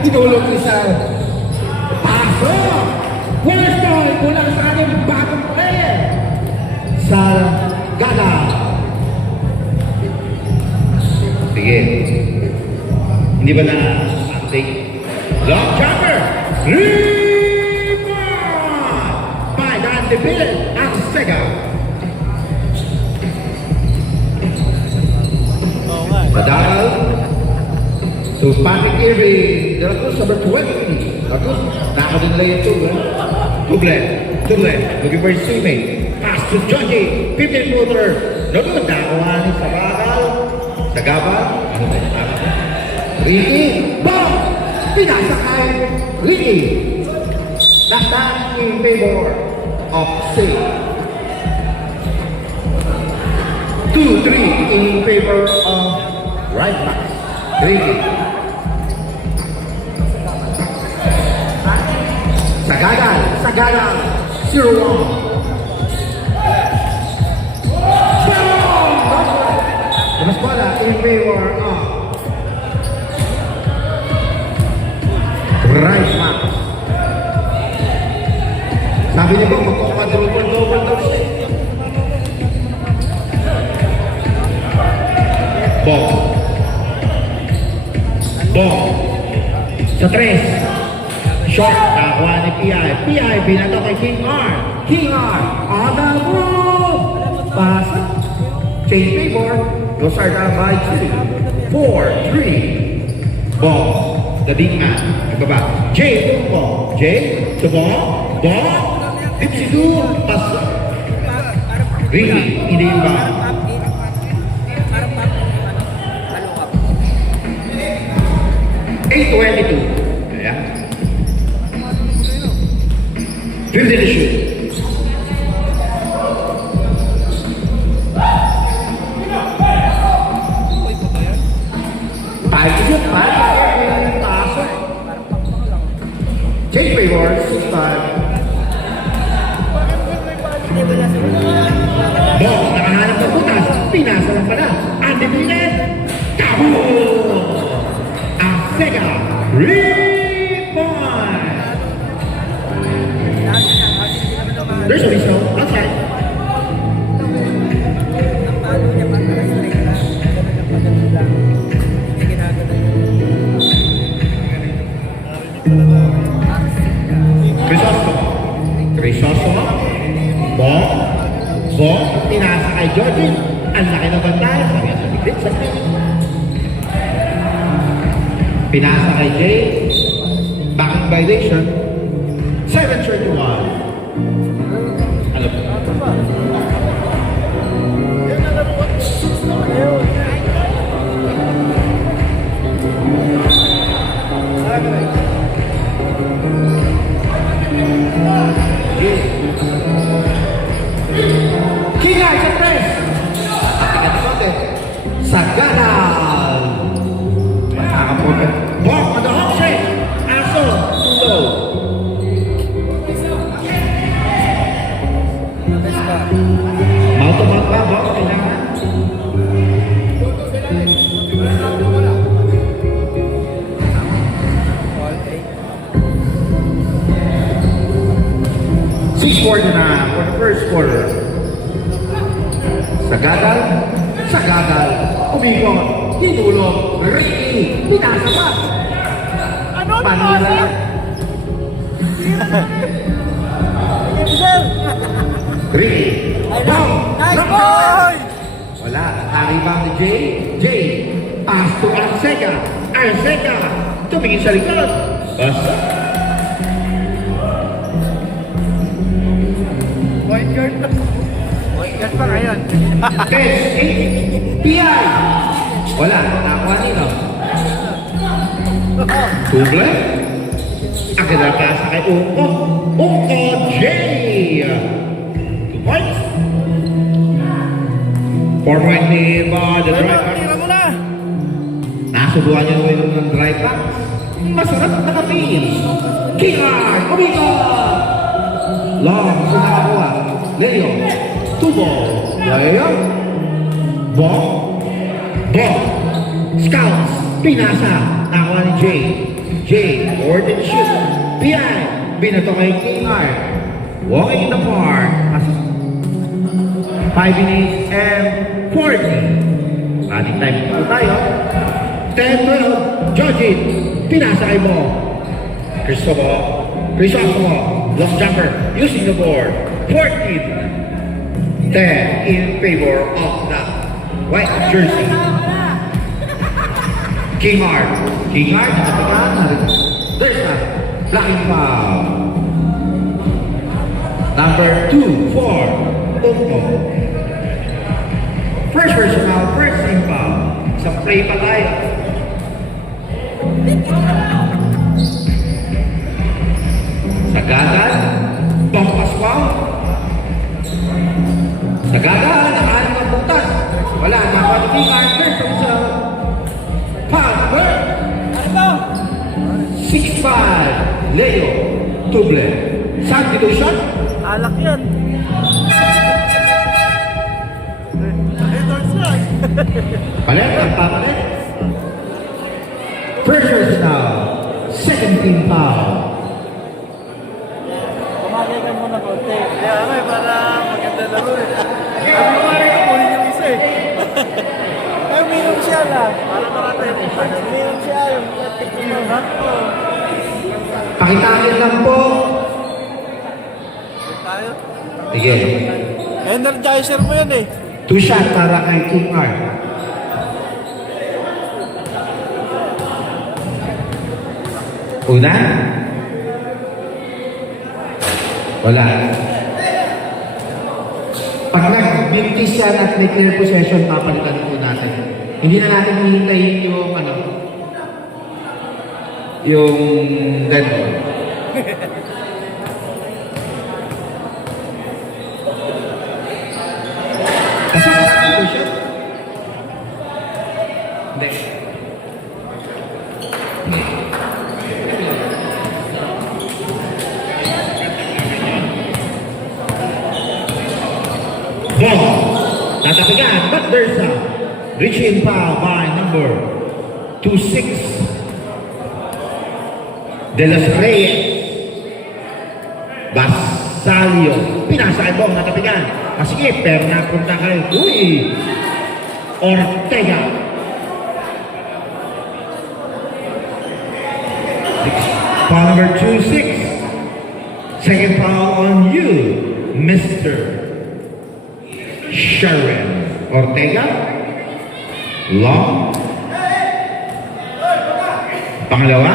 Tinulog isa. Pasok! First ball mula sa ating bagong player. Sa Gaga. Sige. Hindi ba na-update? Long jumper! Rebound! By Dan DeVille ang Sega. Padahal to Patrick Irving. De La Cruz, number 20. De La Cruz, nakakadin nila yung Tuble, looking for his teammate. Pass to Joji, 15-footer. Noon, nakakuha ni Sabagal. Sagabal. Ano ba yung tama niya? Ricky, ball! Pinasa kay Ricky. Last time in favor of Sig. 2-3 in favor of right back. Ricky. Sagagal, 0-1. Mas bola in favor of right back. Sabi niya ba, magkaka-double daw siya. Bong. Sa 3. Shot. Nakakuha ni P.I. P.I. binato kay King R. King R on the move. Pass. Change favor. Those are down by 2. 4-3. Bong. Dating nga. Nagbaba. Jay. Bong. Jay. To Bong. Bong. Dipsidu. Pas. Ricky. Hindi yung ba? $8.22. Ayan. 50 to shoot. Five to shoot. Pasok. Change favor. 6-5. Bong. Nakahanap ng butas. Pinasa lang pala. Undefeated. Kaboom! Ang Sega. Rebound! There's a whistle outside. Crisostomo. Bong. Pinasa kay Jordan. Ang laki ng bantay. Sabi sa biglit sa pinasa kay Jay. Backing violation. 7-31. Alam mo. Kinga sa press. Sagagal. Makakapunta. Bong on the home straight. Aso. Too low. Mouth to mouth ba, Bong? Kailangan. For the first quarter. Sagagal, umikot, hinulog, Ricky, pinasa pa. Ano? Panila. Ricky, bang! Nice boy! Wala, naribang ni Jay, pass to Arcega, tumingin sa likod. Basta. Point guard pa ngayon. P.I. Wala, nakakuha nito. Tuble. Ang kinapasa kay Uko. Jay. 2 points. 4-point ni the drive back. Tira mo na! Nasubuhan niya naman ng drive back. Masarap na kapil. Kingar. Umikot. Long. Nakakuha. Leo. Tubo. Leo. Bong. Scouts. Pinasa. Nakuha ni Jay. Jay, forward and shoot. PI. Binato kay King Art. Walking in the park. 5 minutes and 40. Running time po tayo. 10-12. Jojit. Pinasa kay Mo. Crisostomo. Long jumper. Using the board. 14. 10 in favor of the white jersey. King Art. King Art. There's a blocking foul. Number 2 for Ungko. First personal, first team foul. Sa play pa tayo. Sagagan. Bang Pascual. Sagagan. Nakahanap ng butas. Wala. Nakuha ni King Art. First personal. Power. 6-5. Leo. Tuble. Substitution. Alak yan. Palit ang papalit. First personal. Second team foul. Kumagay ka muna konti. Kaya nga para maganda laro eh. Sabi ko nga rin kunin yung isa eh. Ay, uminom siya lang. Para makatayo. Uminom siya yung uminom. Pakitain lang po. Tayo. Sige. Energizer mo yan eh. 2 shot para kay King Art. Una. Wala. Pag nag-bintis yan at may clear possession, papalitan po natin. Hindi na natin hihintayin yung yung dead ball. Kasi substitution. Hindi. Ball. Tatapigan, but there's a reaching foul by number 26. De Los Reyes. Basalio. Pinasa kay Bong, natapigan. Masikip, pero napunta kay Ortega. Foul number 26. Second foul on you, Mr. Sharon Ortega. Long. Pangalawa.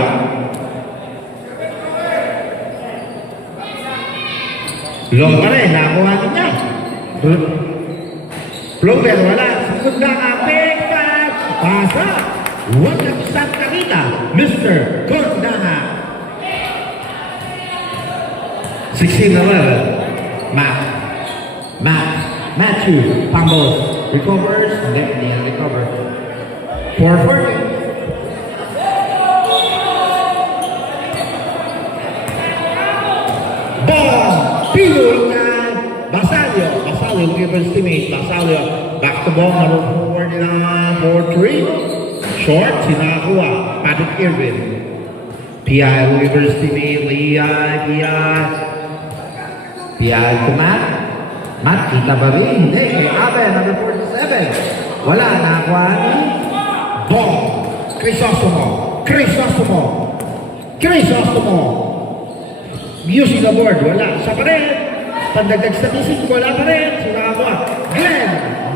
Long pa rin, nakuha niya. Floater, wala. Sukod na nga, big pass. Pasa. Walang Santa Rita, Mr. Condana. 16 level. Matthew fumbles. Recovers. Hindi recover. 440. Ball. Pinoy na Basalio. Basalio, given teammate. Basalio. Back to ball. Number 4 nila. 4-3. Short. Sinakuha. Patrick Irvin. PI University teammate. PI to Matt. Matt, kita ba rin? Hindi. Kay Abe, number 47. Wala. Nakakuha ni Ball. Crisostomo. Using the board. Wala. Sa pa rin. Pandagdag statistic. Wala pa rin. Sinakakuha. Glenn.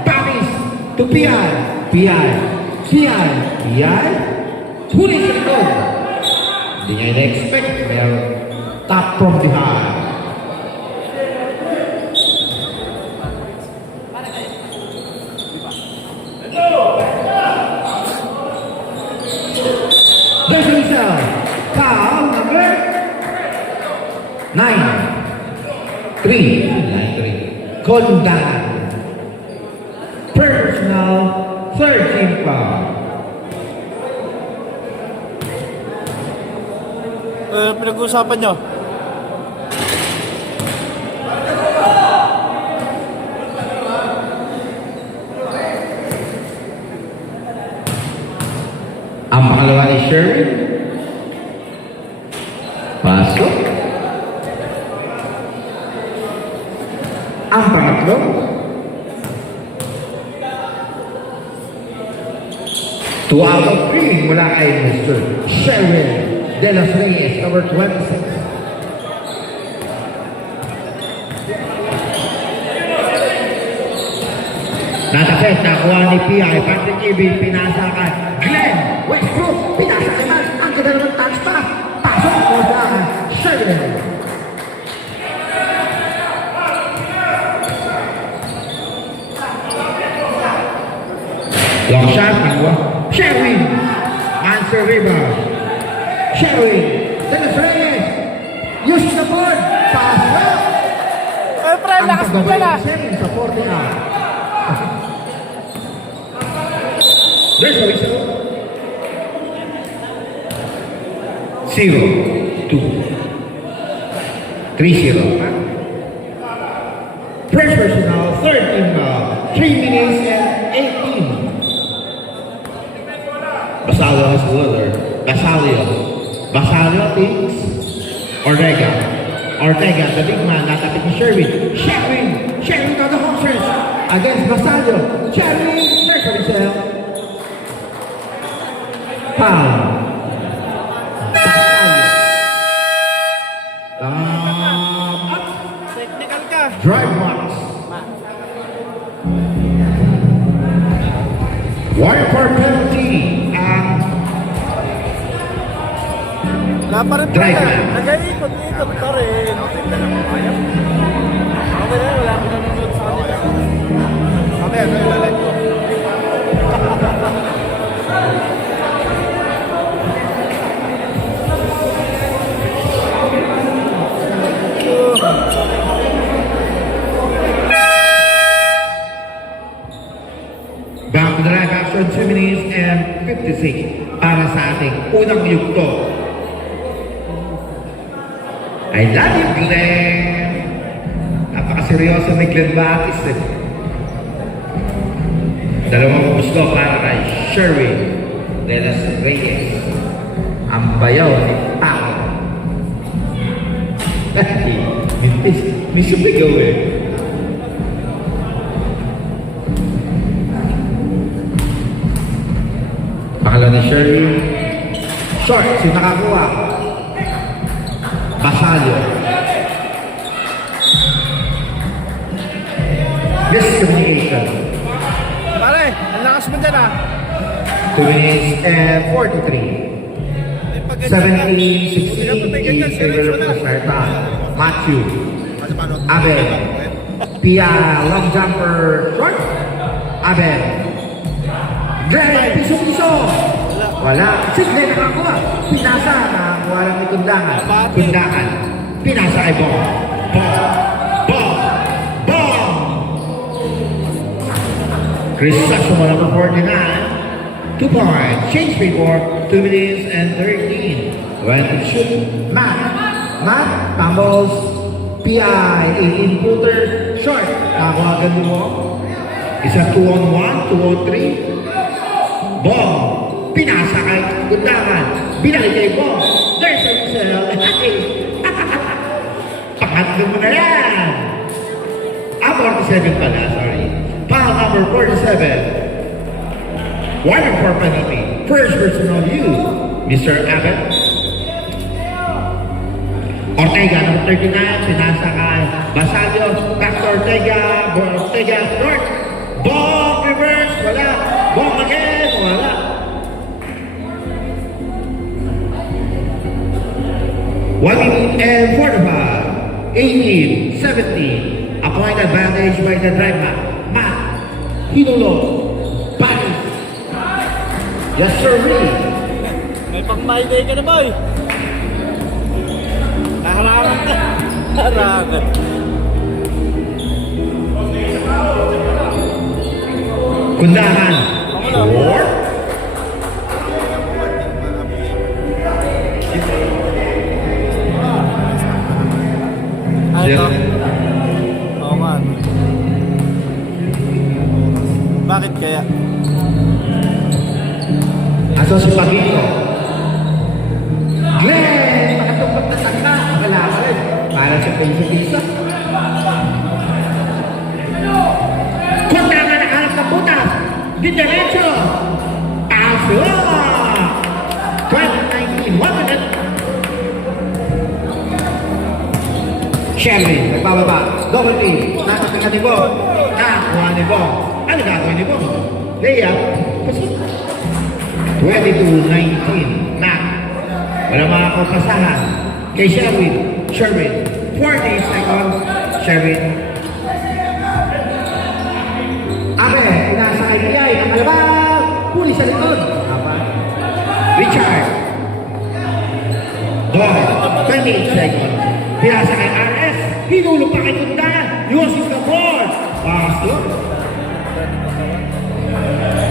Bamis. To PI. Tuloy sa likod. Hindi niya ina-expect. May top from behind. There's himself. Foul number 9-3. Condana. Personal 13 foul. Pinag-uusapan nyo. Ang pangalawa ni Sherwin. Pasok. Ang pangatlo. 2 out of 3 mula kay Mr. Sherwin De Los Reyes, number 26. Natapit, nakuha ni P.I. Patrick Irving, pinasa kay Glenn Westbrook, pinasa kay Max, ang ganda ng touch pa. Pasok ko dahil Sherwin. Long shot, nakuha. Sherwin, answer rebound. Sherwin, De Los Reyes, use the board. Pasok. Ay, pre, lakas mo dyan ah. Sherwin sa 40 out. There's a whistle. 0-2. 3-0. First personal, third team foul. 3 minutes and 18. Basalio has the leader. Basalio thinks Ortega. Ortega, the big man, natapit ni Sherwin. Sherwin on the home stretch against Basalio. Sherwin, there's a whistle. Foul. Technical ka. Drive marks. One for penalty. Wala pa rin Drive pala. na. Nag-iikot-ikot pa rin. Okay na, wala akong nanonood sa kanila. Mamaya, ilalike ko. Back to the live action, 2 minutes and 56 para sa ating unang yugto. I love you, Glenn. Napakaseryoso ni Glenn Batis eh. Dalawang gusto para kay Sherwin De Los Reyes. Ang bayaw ni Pao. May sumigaw eh. Pangalan ni Sherwin. Short, si nakakuha. Basalio. Miscommunication. Pare, ang lakas mo dyan ah. 2 minutes and 43. 17-16 in favor of the Sarta. Matthew. Abel. Pia, long jumper. Short. Abel. Glenn, piso-piso. Wala. Si Glenn nakakuha. Pinasa. Nakakuha lang ni Kundangan. Kundangan. Pinasa kay Bong. Bong. Chris Sassumo, number 49. 2 points. Change before 2 minutes and 13. When it shoot. Matt. Fumbles. PI. 18-footer. Short. Nakakuha ganda mo. Isa 2-on-1. 2-on-3. Bong. Pinasa kay Kundangan. Binalik kay Bong. There's a whistle. Pangatlo mo na yan. 47 pala, sorry. Foul number 47. Warning for penalty. First personal you, Mr. Abbott. Ortega, number 39. Pinasa kay Basalio. Back to Ortega. Ortega, short. Bong, reverse. Wala. Bong again. Wala. One minute and 45. 18-17. A point advantage by the driver. Matt. Hinulo. Paris. Yes, sir. May pang-my day ka na, boy. Harangan ka. Harangan. Kundangan. Four. Ay, ito. Oo nga. Bakit kaya? At So si Pagito. Glenn! Makatumpag na tanda. Wala ka rin. Para sa Pisa. Kontra nga nakaharap ng butas. Di derecho. Paso. 2019, 1 minute. Shelly, nagbababa. Double team. Nakatingin ni Bo. Nakakuha ni Bo. Ano gagawin ni Bo? Layup. Kasi 22-19. Na. Wala mga kapasahan. Kay Sherwin. 40 seconds. Sherwin. Abe, pinasa kay Piyay. Nakalabang. Huli sa likod. Richard. Doy. 28 seconds. Pinasa kay RS. Hinulog pa kay Kundan. Uses the board. Paso.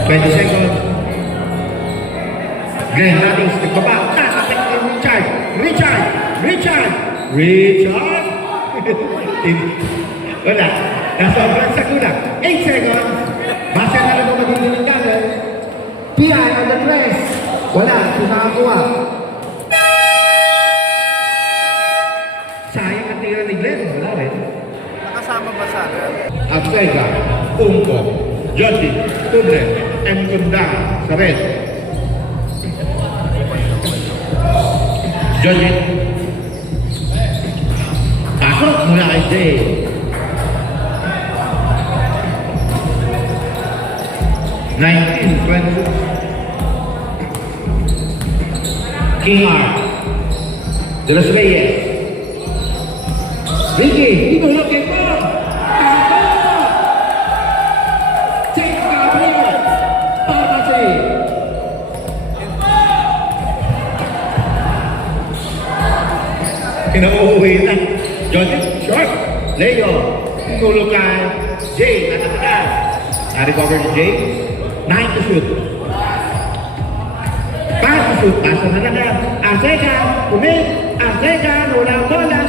20 seconds. Glenn Ladings, nagbaba. Nakapit kay Richard. Richard. Wala. Nasobrang sa kulang. 8 seconds. Basta na lang kung magiging ng gagawin. Piyay on the press. Wala. Sinakakuha. Sayang ang tira ni Glenn. Wala rin. Nakasama ba sa akin? Absega, Unco, Jody, Tudre, and Kunda sa red. Jody. Pasok mula kay Jay. King R. De los Reyes. Ricky, Hinulog kay Bob. Jake Gabriel. Pamasi. Pinauuwi na. Jody, short. Leo, tulog ka. Jay, natatagal. Na-recover ni Jay. 9 to shoot. 5 to shoot. Pasa na lang. Azega, kumit. Azega, wala ang bola.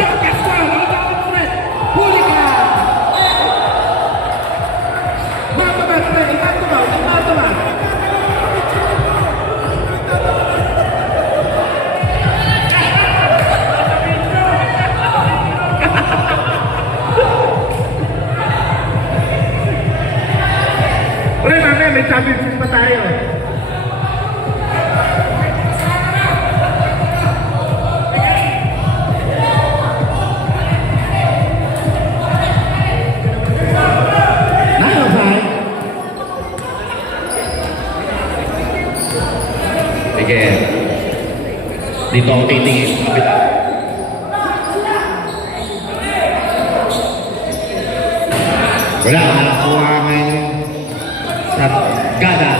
Bakas pa. Nakatawag mo rin. Huli ka. Matamat na. Matamat. Uy, mamaya, may championship pa tayo. Sige. Dito ako titingin sa kabila. Wala ka nakuha ngayon sa gada.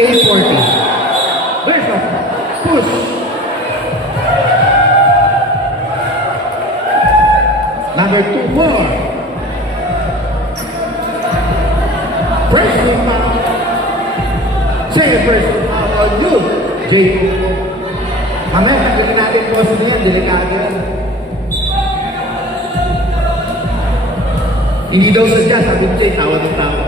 840. Where's the push? Number 2-4. First foul. Second first foul on you. Jay. Mamaya, pagdating natin po sa niyan, delikado yan. Hindi daw sadya, sabi ni Jay, tawa ng tawa.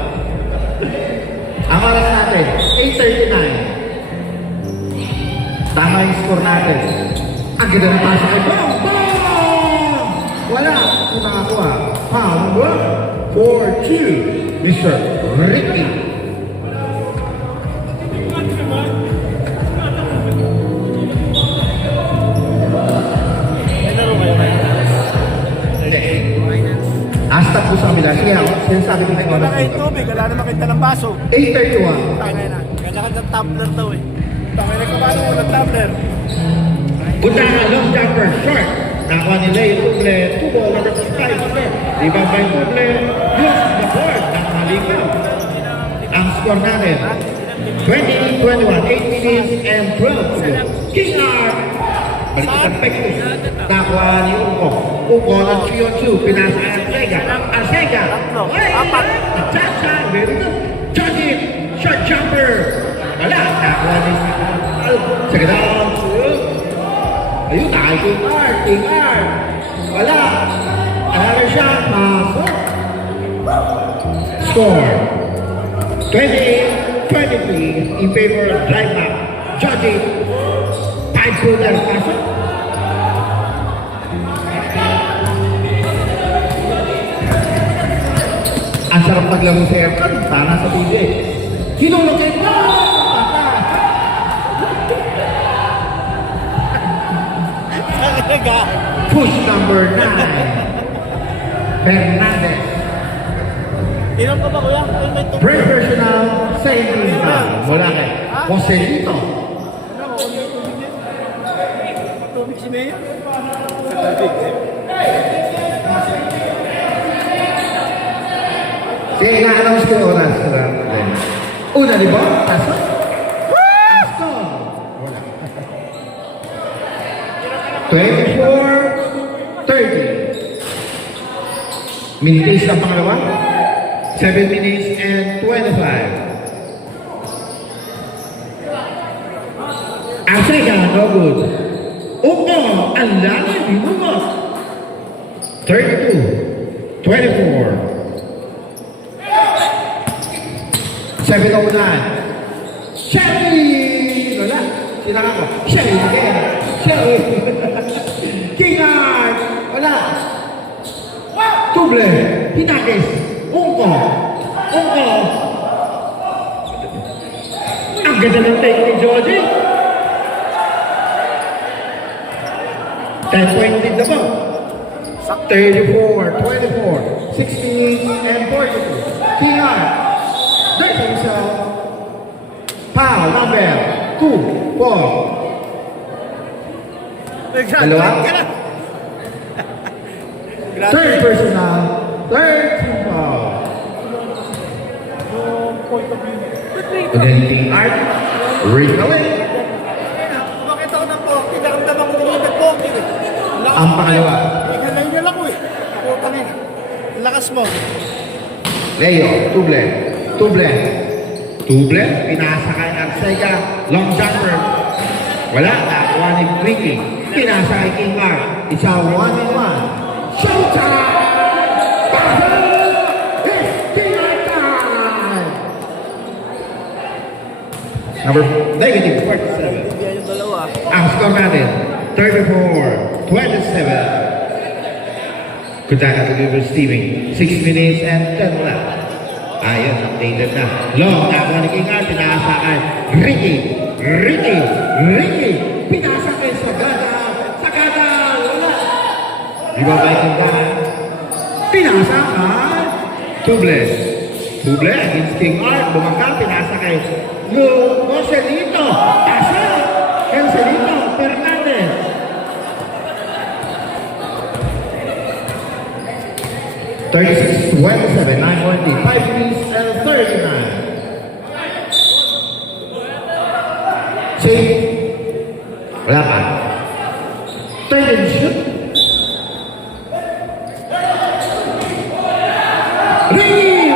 Ang oras natin, 8:39. Tama yung score natin. Ang ganda ng pasa kay Bong! Bong! Wala. Kung nakakuha. Foul number 4-2. Mr. Ricky. Hasta po sa kabila. Sige ako, sinasabi ko na yung Wala oras kayo dito. tubig, wala na makita ng baso. 8:31. Tangay na. Kanya-kanyang tumbler daw eh. Tangay na kumano mo ng tumbler. Punta na, long jumper, short. Nakakuha nila yung tuble, 2 ball, number 5, tuble. Diba ba yung tuble? Use the board. Nakamaligaw. Ang score natin, 28-21, 8 minutes and 12 to go. King R. Balik ang Pectus. Nakakuha ni Uko. Uko ng 3-on-2. Pinasa ang Arcega. Arcega. Apat. Chacha. Very good. Judge short jumper. Wala. Nakakuha ni Al. Second down. Ayun, nakay King R. Wala. Another shot. Pasok. Score 28-23 in favor of drive back. Judging 5-footer pasok. Ang sarap maglaro sa aircon, para sa TV. Kinulog kayo! Talaga. Push number 9. Fernandez. Inom ka ba kuya? Ay, may tubig. Break personal, second team foul. Mula kay Joselito. Ano ko, ano yung tubig niya? Tubig si Mayor? Sa tubig. Kaya ina-announce ko yung oras. Una, di ba? Pasok. Pasok. Wala. 24-30. Minutes ng pangalawa. 7 minutes and 25. Asega, no good. Upo, ang lalay, binugo. 32-24. 7:09. Shelly! Wala. Sinaka ko. Shelly again. Shelly. Kingard! Wala. Tuble. Pinakis. Ungko. Ungko. Ang ganda ng take ni Georgie. 10-point lead na ba? 34-24. 16 and 42. Kingard. There's himself. Foul number 2, 4. Dalawa. Third personal. Third team foul. Point of view. And then King Art. Ring away. Bakit ako ng poke? Naramdaman ko naman ng poke. Ang pangalawa. Ikalay niya lang ko eh. Puta na. Lakas mo. Leo. Tuble. Tuble. Tuble. Pinasa kay Arcega. Long jumper. Wala. Nakakuha ni Ricky. Pinasa kay King Art. It's a 1-on-1. Showtime! It's King Art time! Number negative 47. Hindi yung dalawa. Ang score natin, 34-27. Kutaka to give Steaming. 6 minutes and 10 left. Ayun, updated na. Long, nakuha ni King Art, pinasa kay Ricky. Ricky. Ricky. Pinasa kay Sagada. Sagada. Wala. Di ba ba yung dahan? Pinasa kay Tuble. Tuble against King Art. Bumangka, pinasa kay Joselito. Pasa. Joselito. Fernandez. $36-27, 9-1, 5 minutes and 39. See? Wala pa. Third and shoot. Ring!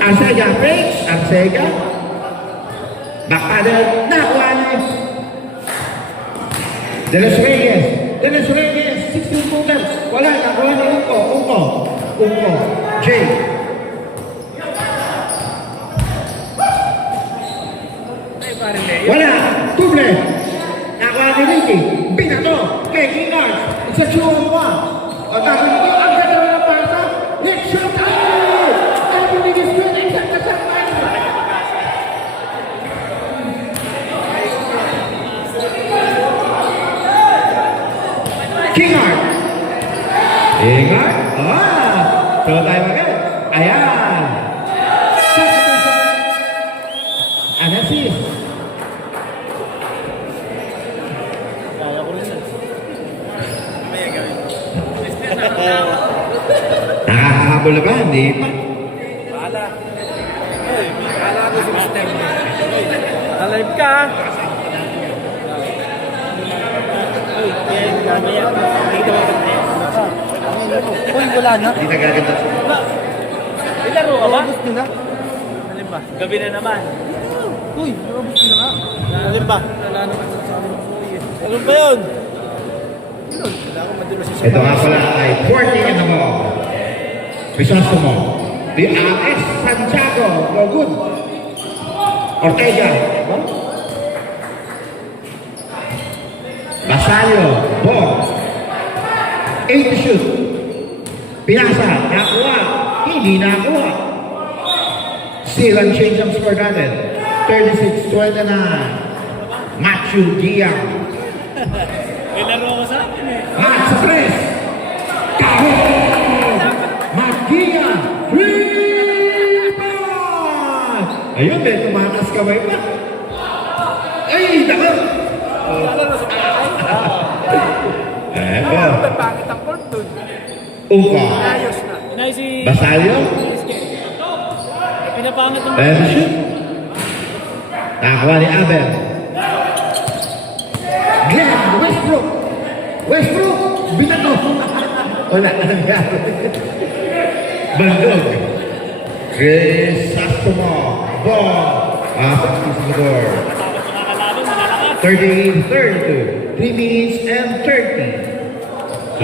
Arcega fakes. Arcega. Backpadded. Nakuha ni De Los Reyes. De Los Reyes. 16 footer. Wala. Nakuha ni Unco. Unco. Unco. Jay. Wala. Tuble. Nakuha ni Ricky. Binato. Kay Kingard. It's a 2-on-1. O tapos ito. Ang ganda na ng pasa. Next shot. Everything is good. Except the second. Kingard. Kingard. So tayo agad. Ayan. Anasis. Kaya ko rin yan. May gawin. Nakakahabol na ba? Hindi pa. Bahala. Ay, bahala ko sa system. Alive ka. Uy, wala na. Hindi na gaganda. Ilaro ka ba? Gusto na. Alin ba? Gabi na naman. Uy, gusto na nga. Alin ba? Wala naman sa sabi mo. Ano ba yun? Ito nga pala ay 40 and above. Crisostomo. The AS Santiago. No good. Ortega. Basalio. Ball. 8 to shoot. Pinasa. Nakuha. Hindi nakuha. Still and change ang score natin. 36-29. Matthew Giang. May laro ko sa akin eh. Matt sa tres. Kahon! Matt Giang. 3-point! Ayun, may tumakas kamay pa. Ay, nako! Laro sa akin. Eh, Ano, ba? pangit ang court dun. Uka. Ayos na. Inay si... Basalio. Pinapangat ang... And shoot. Nakakuha ni Abel. Glenn Westbrook. Westbrook. Binato. Wala ka nangyari. Bandog. Crisostomo. Ball. Apat sa score. 38-32. 3 minutes and 30.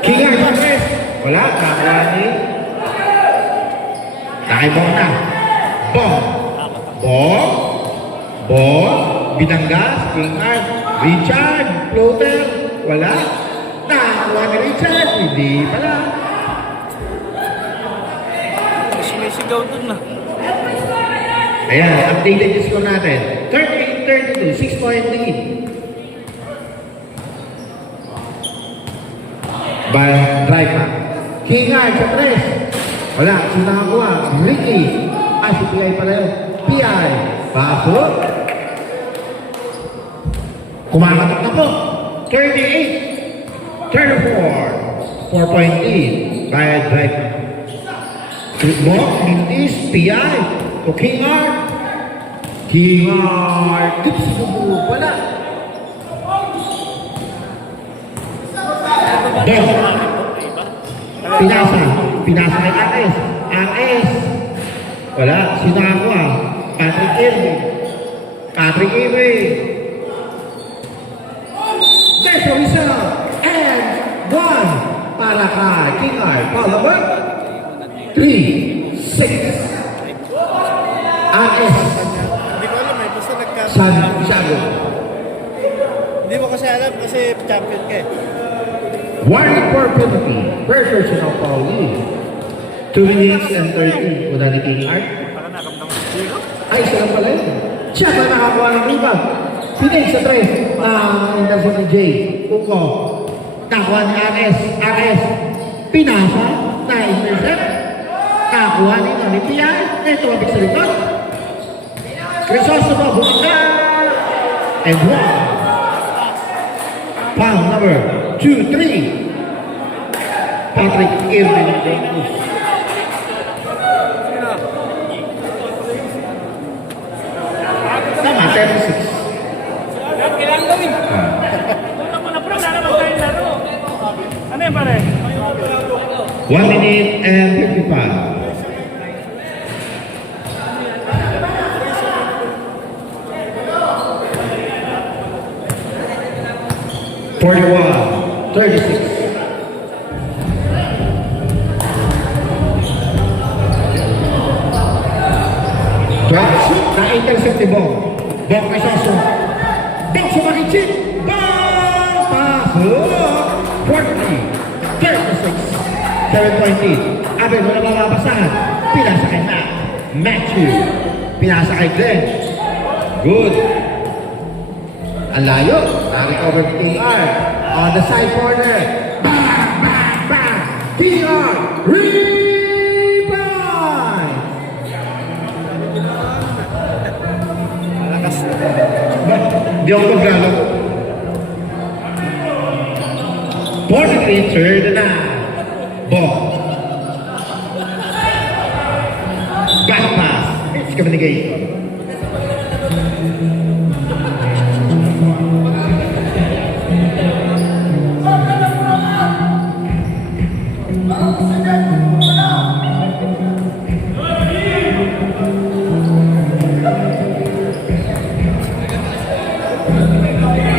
King Arthur. Wala. Nakakuha ni Nakaibang na. Ball. Ball. Ball. Binanggas. King Art. Richard. Floater. Wala. Nakakuha ni Richard. Hindi pala. Sumisigaw dun na. Ayan. Updated yung score natin. 38-32. 6-point lead. By driver. King Art sa tres. Wala. Sino nakakuha? Ricky. Si PI pala yun. PI. Pasok. Kumakatak na po. 38. 34. 4-point lead. By driver. Mo, Mintis, PI. To King Art. King Art. Tips sa buo. Wala. Dog. Pinasa. Pinasa kay AS. AS. Wala. Sino nakakuha? Patrick Irving. Patrick Irving. There's a result. And 1 para kay King Art. Follower. 3, 6. AS. Hindi ko alam eh. Basta Santiago. Hindi mo kasi alam kasi champion ka eh. Warning for penalty. First personal foul lead. 2 minutes and 30. Una ni King Art. Baka nakamdam sa zero. Ay, siya lang pala yun. Siya pa nakakuha ng rebound. Pinig sa tres. Intercept ni Jay. Uko. Nakakuha ni Ares. Ares. Pinasa. Na-intercept. Nakakuha ni Nonipia. Ito ang sa likod. Crisostomo. Bumangga. And 1. Foul number 2, 3. Patrick Irving. Tama, 36. Kailangan gawin. Wala mo na bro. Wala naman tayong laro. Ano yan pare? 1 minute and 55. (41, 36). Na-intercept ni Bong. Bong Crisostomo. Bong sumakitsit. Bong! Pasok! 40, 36. 7-point lead. Abel, wala mababasahan. Pinasa kay Matt. Matthew. Pinasa kay Glenn. Good. Ang layo. Na-recover King Art. On the side corner. Bang! Bang! Bang! King Art. Rebound! Malakas na. Hindi ako maglalaro. 43, third na. Ball. Back pass. It's communication.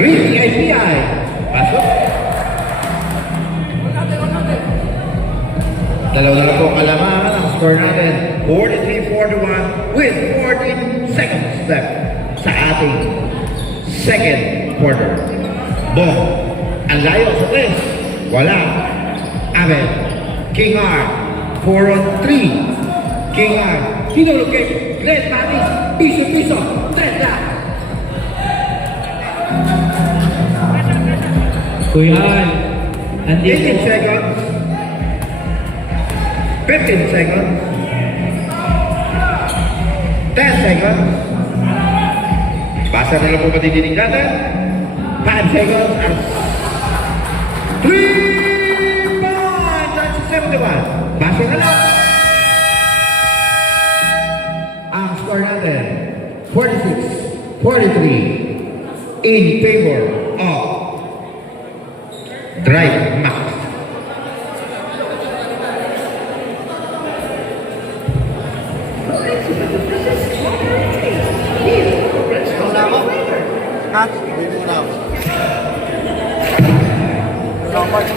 Ricky ay Dalawa na lang po kalamangan ang score natin. 43-41 with 14 seconds left sa ating second quarter. Bong, ang layo sa tres. Wala. Abel, King R, 4 on 3. King R, hinulugin. Glenn Matis, piso-piso, 30. Kuya Al, 18 seconds. 15 seconds. 10 seconds. Basa na lang po matidinig natin. 5 seconds. 3 points. That's 71. Basa na lang. Ang score natin, 46-43 in favor of Drive Max. Ha? Hindi mo na ako. Long march.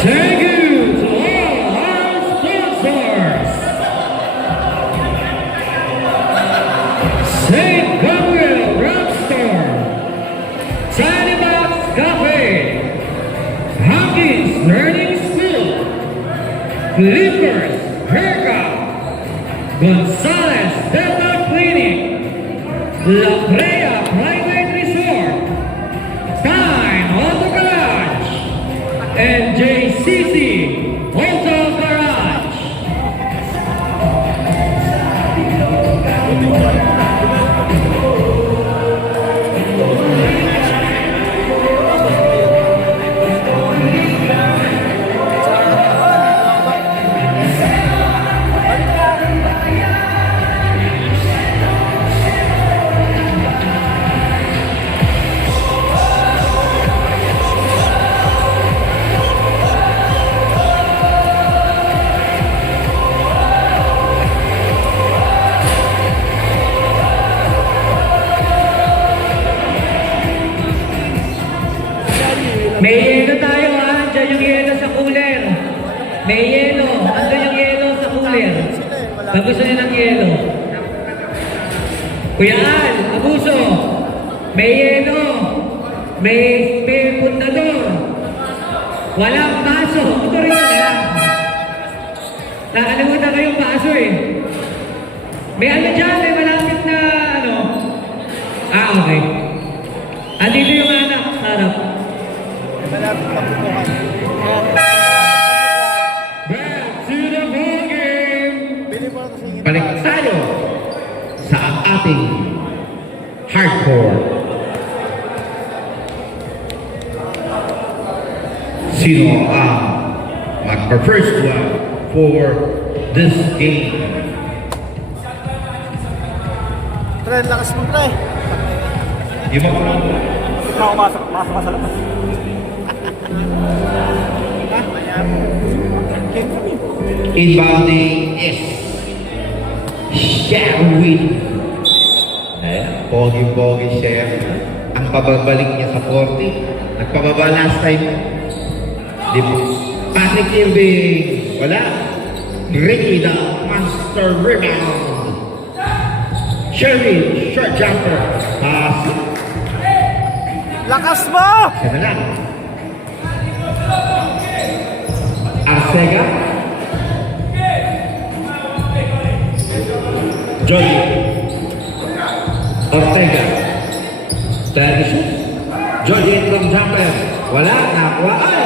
thank you to all our sponsors. St. Gabriel Drugstore, Tiny Box Cafe, Hawkins Learning School, Clippers Haircut, Gonzalez Dental Clinic, La Brea Private Resort, Time Auto Garage, and JCC Auto Garage. May yelo tayo ha, dyan yung yelo sa cooler. May yelo, ando yung yelo sa cooler. Pag gusto niyo ng yelo. Kuya Al, abuso. May yelo. May pundador. Walang baso. Ito rin na. Nakalimutan kayong baso eh. May ano dyan, may malapit na ano. Okay. Andito yung anak, sarap. Malapit na pupukan. Back to the ball game. Bili mo ako sa inyo. Balik tayo sa ating hardcore. Sino ang mag-first one for this game? Pre, lakas mo pre. Yung mga Masok ka sa labas. Ha? Ayan. inbounding is Sherwin. Ayan, pogi-pogi siya. Ang pababalik niya sa 40. Nagpababa last time. Di ba? Patrick Irving. Wala. Ricky the master rebound. Sherwin, short jumper. Pass. Lakas mo! Siya na lang. Arcega. Joy. Ortega. Tradition. Joy from jumper. Wala. Nakuha. Ay!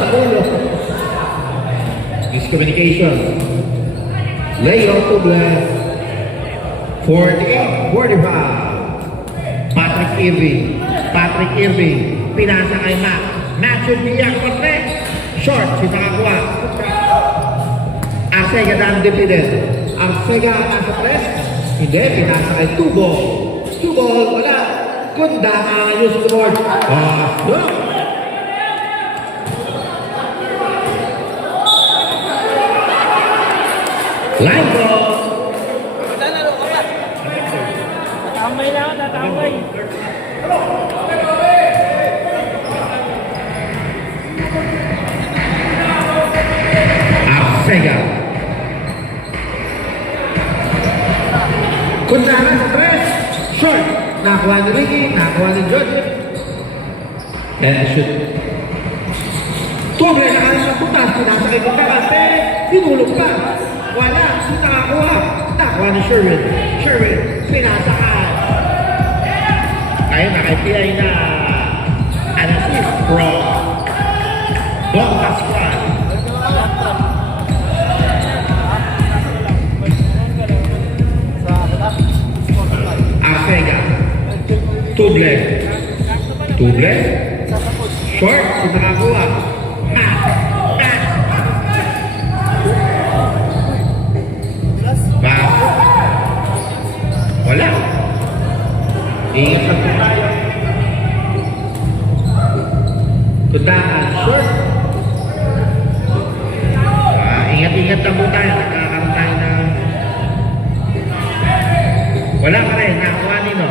Sa ulo. Miscommunication. Leo Tublas. 48. 45. Patrick Irving. Pinasa kay Mac. Matthew Biak. Short. Si nakakuha. Arcega na undefeated. Arcega nasa press. Hindi. Pinasa kay Tubol. Wala. Kunda ang use of the board. Look. Line ball. Damay. Arcega. Kundangan sa press. Short. Nakuha ni Ricky. Nakuha ni Joseph. And shoot. Tubre na kalang butas. Pinasakay ko kakante. Pinulog pa. Wala. Shoot nakakuha. Nakuha ni Sherwin. Sherwin. Pinasakay. Ngayon nakipiyay na an assist from Don Pascual. Arcega. Tuble. Tuble. Short. Shoot nakakuha. Matt. Matt. Pass. Wala. Ingat lang po tayo. Kundangan, short. Ingat-ingat lang po tayo. Nakakaroon tayo ng... Wala pa rin. Nakuha nino.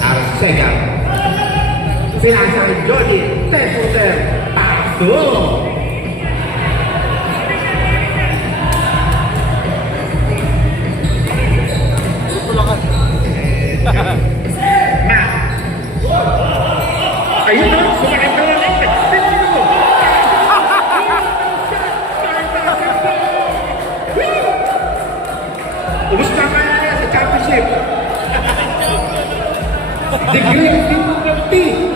Arcega. Pinasa kay Jody. Ten-footer. Paso. Matt. Ayun na, sumakit na lang. Ubus na kaya niya sa championship. Degree of difficulty.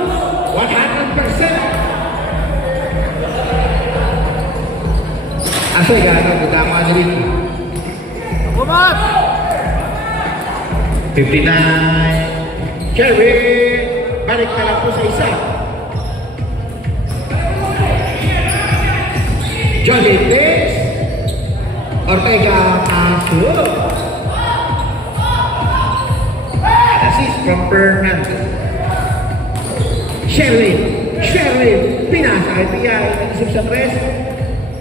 100%. Asay gano'n, gudama na rin. Bumat! 59. Cherry. Balik na lang po sa isa. Johnny Davis. Ortega Paso. Assist from Fernandez. Sherwin. Sherwin. Pinasa kay P.I. Nagisip sa press.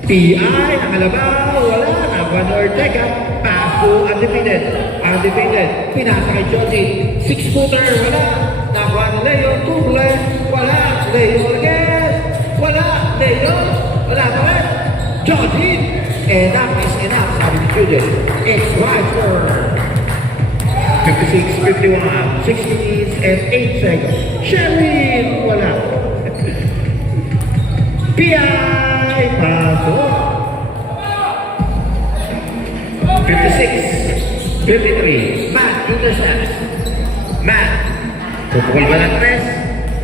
P.I. Nakalabaw. Wala. Nakuha ni Ortega. Paso. Undefeated. Undefeated. Pinasa kay Johnny. 6-footer. Wala. Nakuha ni Leo. Tuble. Wala. Leo again. Wala. Leo. Wala pa rin. Johnny. Enough is enough. Sabi ni Judith. It's right for 56-51. 6 minutes and 8 seconds. Sherwin. Wala. P.I. Paso. 56. 53. Matt intercepts. Matt. Pupukul ba ng tres?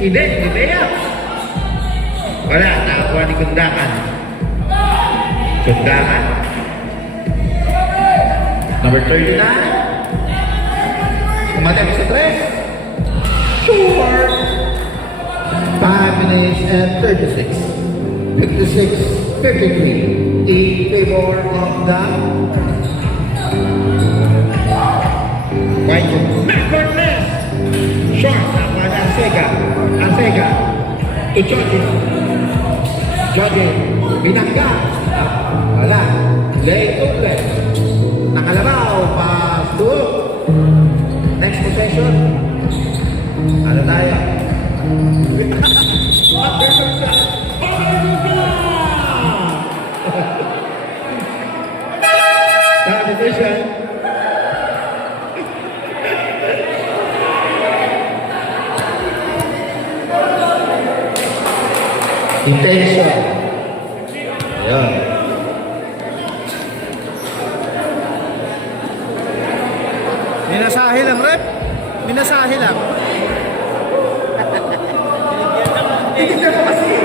Hindi. Hindi yan. Wala. Nakakuha ni Kundangan. Kundangan. Number 39. Kumatag sa tres. Short. 5 minutes and 36. 56, 53. In favor of the White Cortez. Short. Nakuha ni Arcega. Arcega. To Jorge. Jorge. Binangga. Wala. Lay Tuble. Nakalabaw. Pasto. Next possession. Ano tayo? Competition. Intention. Ayan. Minasahe lang, rep. Minasahe lang. Tignan mo kasi.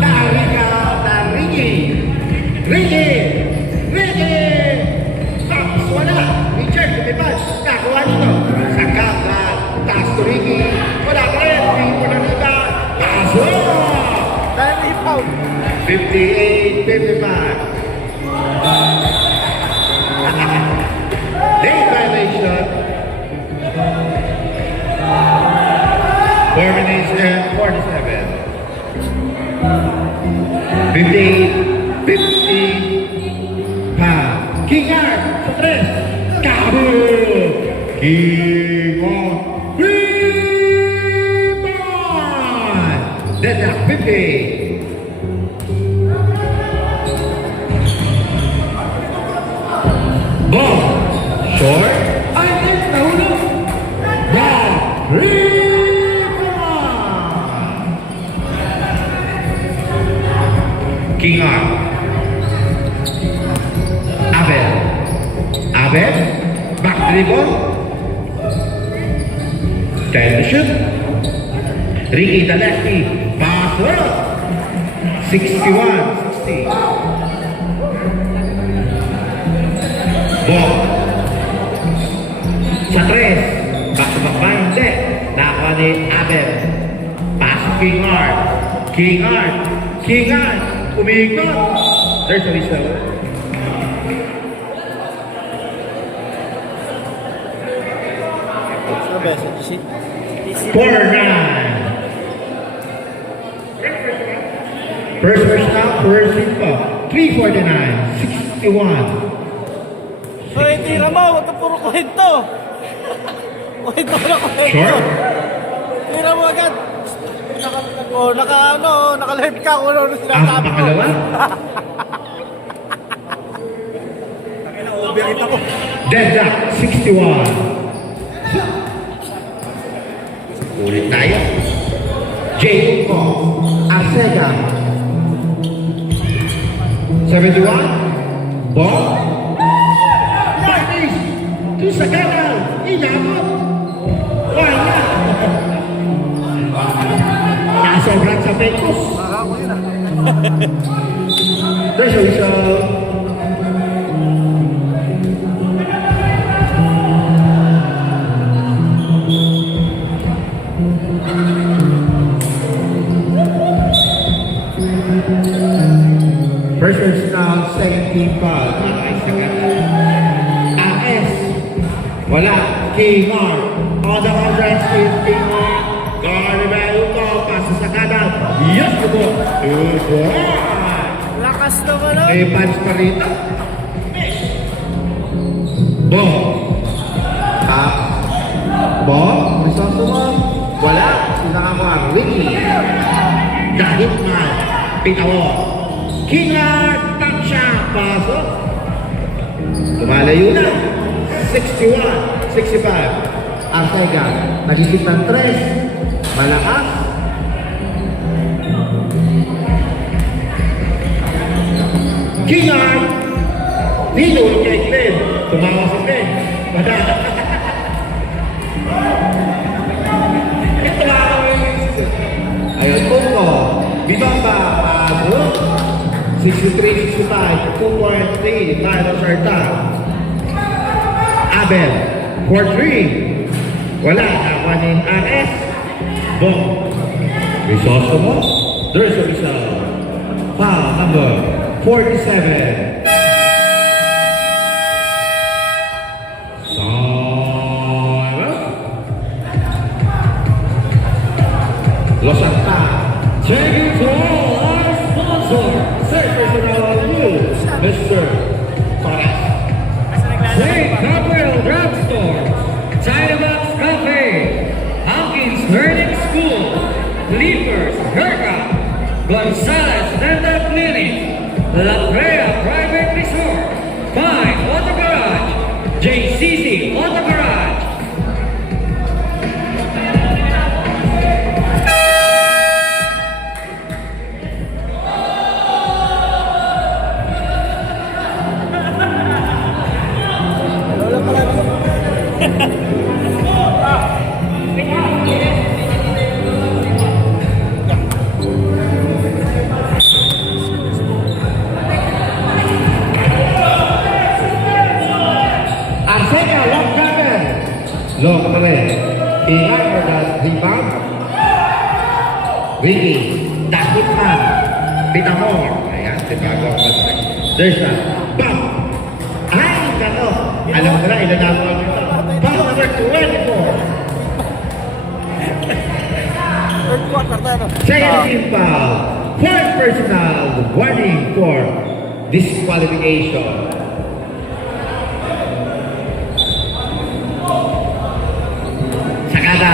Nariga. Narigi. Rigi. Rigi. Stops. Wala. Richard. Lumipad. Nakuha nito. Sa kapa. Taas to Rigi. Wala pa rin. Pinto na nita. Paso. Dahil ipaw. 58-55. Late violation. 4 minutes and 47. 58, 50, pa. King Art sa 3. Kabul! King of Rebound! Deadlock 50. Ball. Short. Ay, nahulog. Ball. Rebound! King Art. Abel. Abel. Back dribble. 10 to shoot. Ricky the lefty. Pass up. 61-60. Ball. Sa 3. Back to back ba? Hindi. Nakakuha ni Abel. Pass to King Art. King Art. King Art. Umikot. There's a whistle. Sa best, si 4-9. First now, first hit pa. 349, 61. So, hindi mo, ito puro kwento. Kwento na kwento. Short. Tira mo agad. Naka-live ka kung ano Ang sinasabi mo. pangalawa, Nakita ko. Deadlock, 61. Ulit tayo. Jacob ko, Arcega. 71. Ball. Finish. To sa kanal. Inabot. Wala. Nasobran sa Pecos. Ako yun ah. There's a whistle. First is now 17 foul. AS. Wala. King Mark. On the contract is King Mark. Garibay ko. Pasa sa kanan. Yes, ito. Ito. Lakas naman ah. May punch pa rito. Ball. Tap. Ball. May sasumang. Wala. Sinakamuha. Ricky. Dahit man. Pitawo. King Art. Tansya. Pasok. Tumalayo na. 61. 65. Arcega. Nagisip ng 3. Malakas. King Art. Dito kay Glenn. Tumawa si Glenn. Wala. Ito lang ako yung ayun, Punto. Bibamba. Pasok. 63-65. 2.3. Final short time. Abel. 4-3. Wala. Nakuha ni RS. Boom. Risoso mo. There's a result. Foul number 47. Los Santa. Thank you to all our sponsors. Secretary General you, Mr. Torres. St. Gabriel Drugstore, Chinabox Cafe, Hawkins Learning School, Leapers Haircut, Gonzalez Dental Clinic, La Brea Private Resort, Fine Auto Garage, JCC Auto Garage. Wala pala. Arcega, long cover. Long cover. Ingat for the rebound. Ricky, dahit man. Pitamor. Ayan, tinago ang basta. There's a bump. Ay, gano. Alam ko na, ilan na ako nito. Bump number 24. Third quarter na ano. Second team foul. Fourth personal. warning for disqualification. Sakada.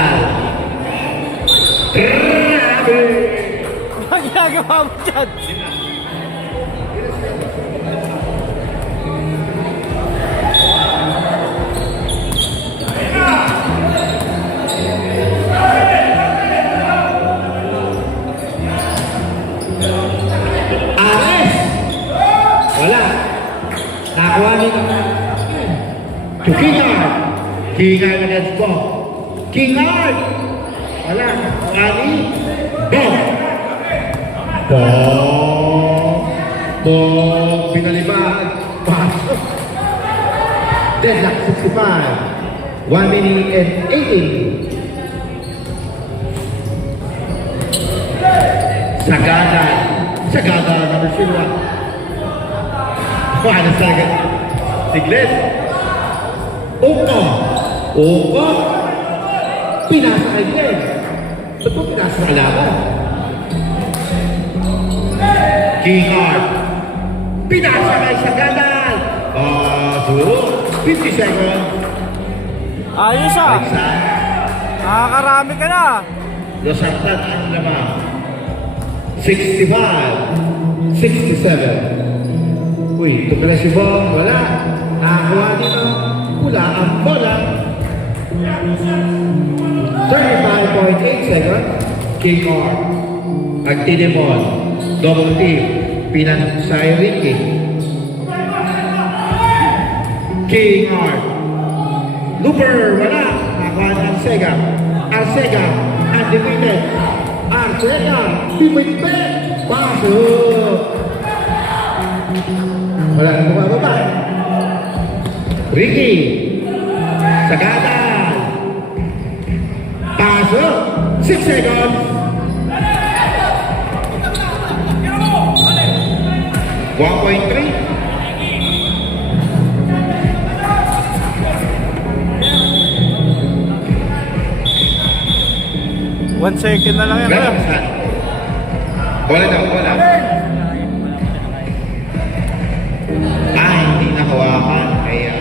Grabe! Ang ginagawa mo dyan? Ares! Wala. Nakakuha nito. To Kingard. Kingard against Bob. Kingard! Wala. Nakuha ni Bob. Bob. Bob. Pinalibag. Pasok. Deadlock 65. 1 minute and 18. Sagada number 01. 1 second. Siglet. Oko. Pinasa kay Glenn. Ba't mo pinasa sa laban? Kingard. Pinasa kay Sagada. 50 seconds. Ayos ah. Alexander. Nakakarami ka na. Losartan ang naman. 65, 67. Uy, tumila si Bong, wala. Nakakuha dito. Pula ang bola. 35.8 seconds. King R. Agtinimon. Double team. Pinansay Ricky. King R. Looper, wala. Nakakuha ng Arcega. Arcega, undefeated. Arcega, pipit-pit. Pasok. Wala na bumababa. Ricky. Sagada. Pasok. 6 seconds. $1.3. One second na lang yan. Wala sa. Wala daw, wala. Hindi nahawakan. Kaya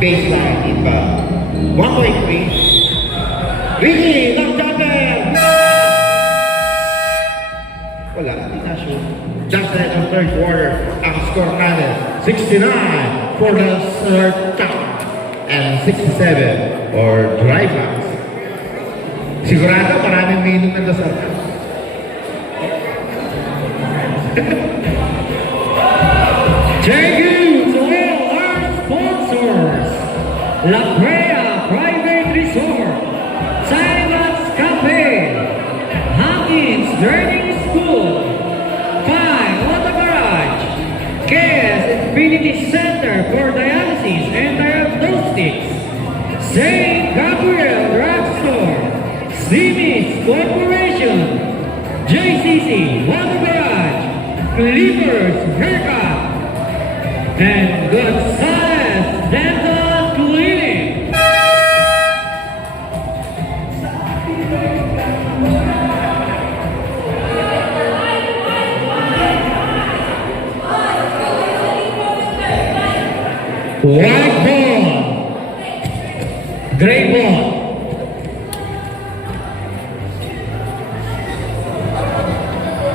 baseline iba. 1.3. Ricky, ng jumper! Wala, hindi na siya. Just like the third quarter, ang score natin, 69 for the third count and 67 or drive backs. Sigurado maraming minute na dasal. Thank you to all our sponsors. La Brea Private Resort, Simon's Cafe, Hawkins Learning School, Fine Auto Garage, KS Infinity Center for Dialysis and Diagnostics, St. Gabriel Drugstore, Siemens Corporation, JCC Water Garage, Clippers Haircut, and Gonzalez Dental Clinic. White ball, gray ball.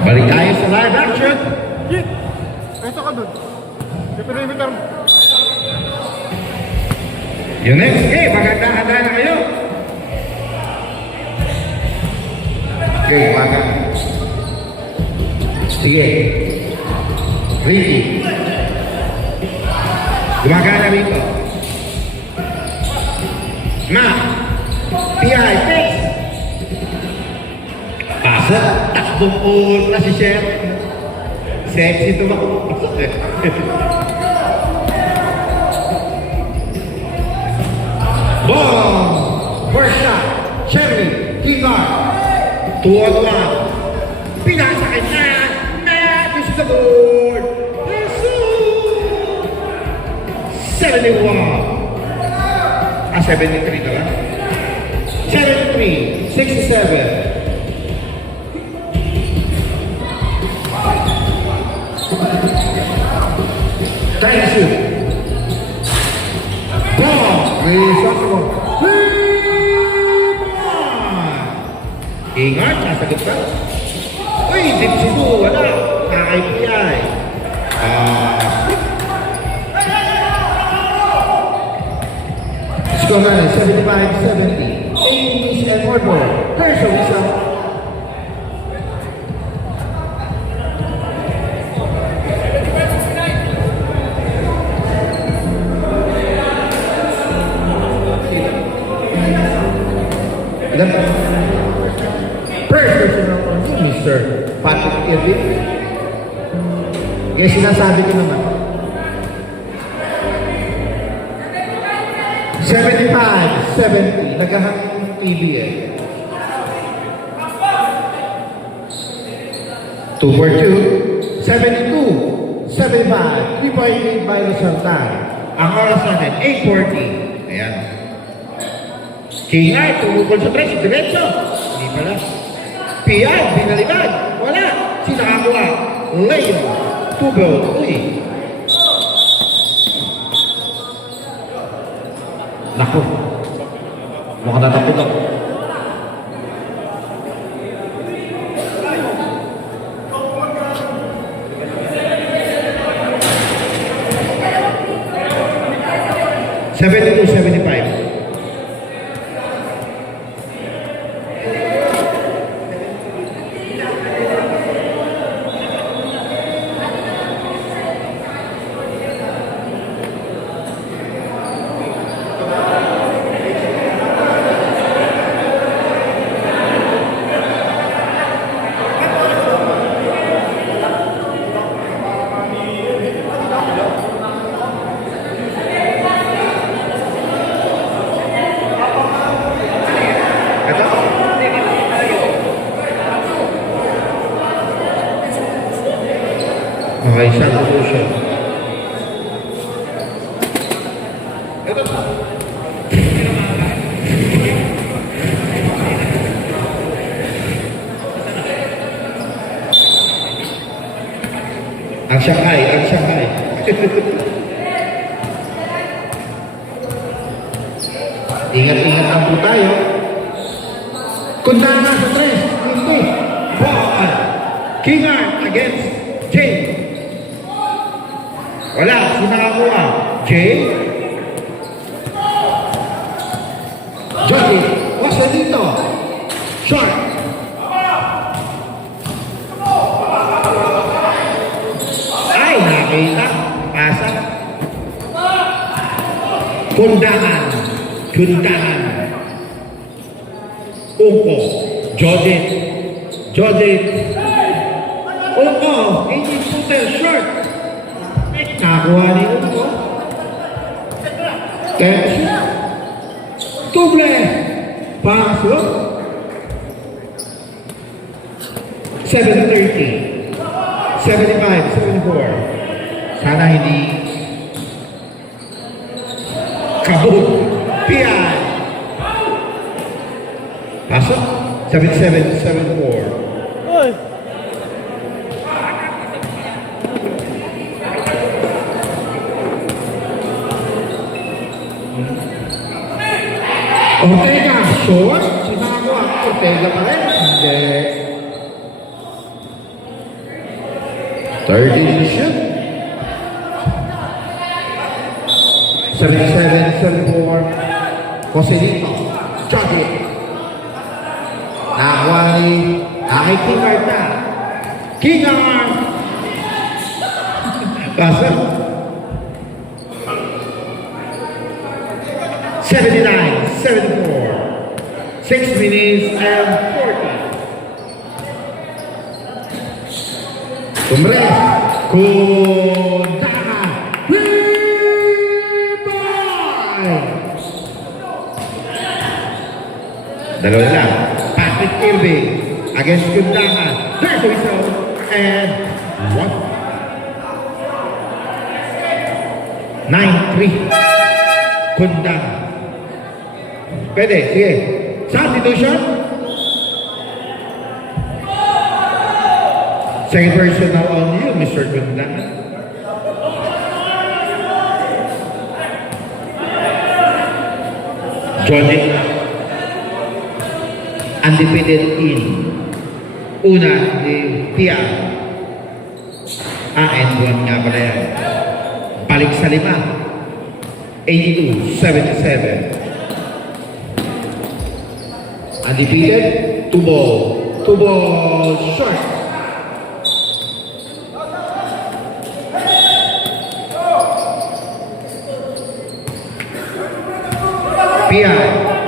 Balik tayo sa live action. Hit! Peso ka dun. Sa perimeter mo. Yung next game, maganda-handa na kayo. Okay, waga. Sige. Ricky. Gumagana rito. Ma. PI, fix. Pasok. Takbong ulo na si Chef. Sexy ito makapasok eh. Ball! First shot, Sherry, Kingar. 2-on-1. Pinasa kay na, this is the board. 71. 73 na lang. 73, 67. Try to shoot. Ball. Release off the ball. Ingat, nasagot ka. Uy, dip si Bu, wala. Nakakay-PI. Score na 75-70. Ace and one more. There's a whistle. First personal on you, Mr. Patrick Irving. Kaya sinasabi ko naman. 75-70. Naghahangin yung TV eh. 2 for 2. 72-75. 3-point lead by Rosaltan. Ang oras natin, 8:40. Ayan. Kingay, tumukol sa press, diretso. Hindi pala. Piyag, binalibad. Wala. Si nakakuha. Leo. Tubo. Uy. Naku. Mukhang natakot ako. $72, $75. Okay, shot position. Ang Shanghai, ang Shanghai. Ingat-ingat lang po tayo. Kundana sa tres. Hindi. Ball. Kingan against Jay. Wala, si nakakuha. Jay. Jockey. Wasa dito. Short. Ay, nakita. Pasa. Kundangan. Kundangan. Ungko. Jodit. Jodit. Ungko. Hindi puter. Short. Nakakuha ni Ungko. Catch. Tuble. Pasok. 7:30. 75, 74. Sana hindi kabog. Pian. Pasok. 77, 74. Uy! Ortega. Short. Sinagawa. Ortega pa rin. Hindi. 30 to shoot. 77, 74. Joselito. Jockey. Nakakuha ni King Art na. King Art. Pasok. 79, 74. 6 minutes and 40. Tumbres. Kundana. Dalawa na lang. Patrick Irving against Kundana. There's a whistle. And 9-3. Kundana. Pwede, sige. Substitution. Second personal on you, Mr. Kundana. Judging undefeated in una ni Pia. And one nga pala yan. Balik sa 5. 82-77. Undefeated, 2 ball. 2 ball short. Pia,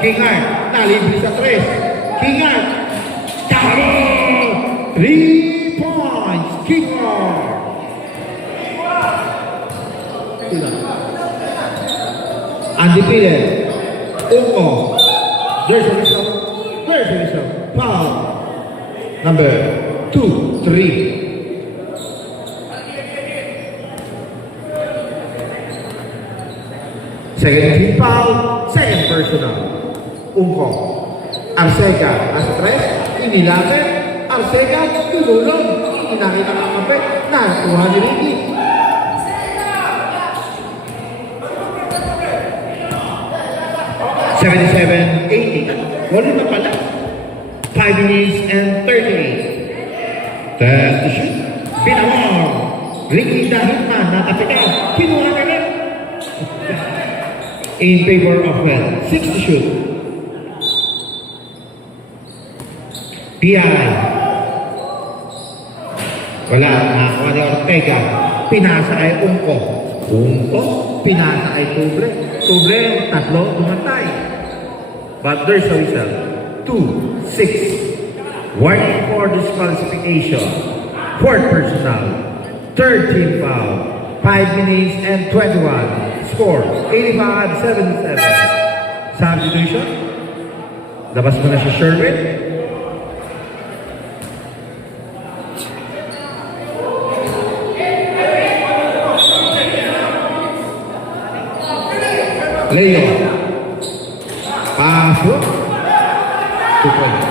King Art, nalibre sa 3. King Art, taro! 3 points, King Art. Undefeated, Ungo. There's a result. There's a result. Foul. Number 2, 3. Second team foul, second personal. Ungo. Arcega, nasa 3. Inilapit. Arcega, tululong. Inakita ng kapit. Nakuha ni Ricky. $77, 80. Wala na pala. 5 minutes and 38. Test to shoot. Pinawar. Ricky Dahitman, nakapital. Kinuha ka na. In favor of well. 6 to shoot. PI. Wala. Nakakuha ni Ortega. Pinasa ay Unko. Unko. Pinasa ay Tubre. Tubre. Tatlo. Tumatay. But there's a result. 2-6. Warning for disqualification. Fourth personal. Third team foul. 5 minutes and 21. Score 85-77. Substitution. Labas mo na si Sherwin. Leo. Pasok. 2 points.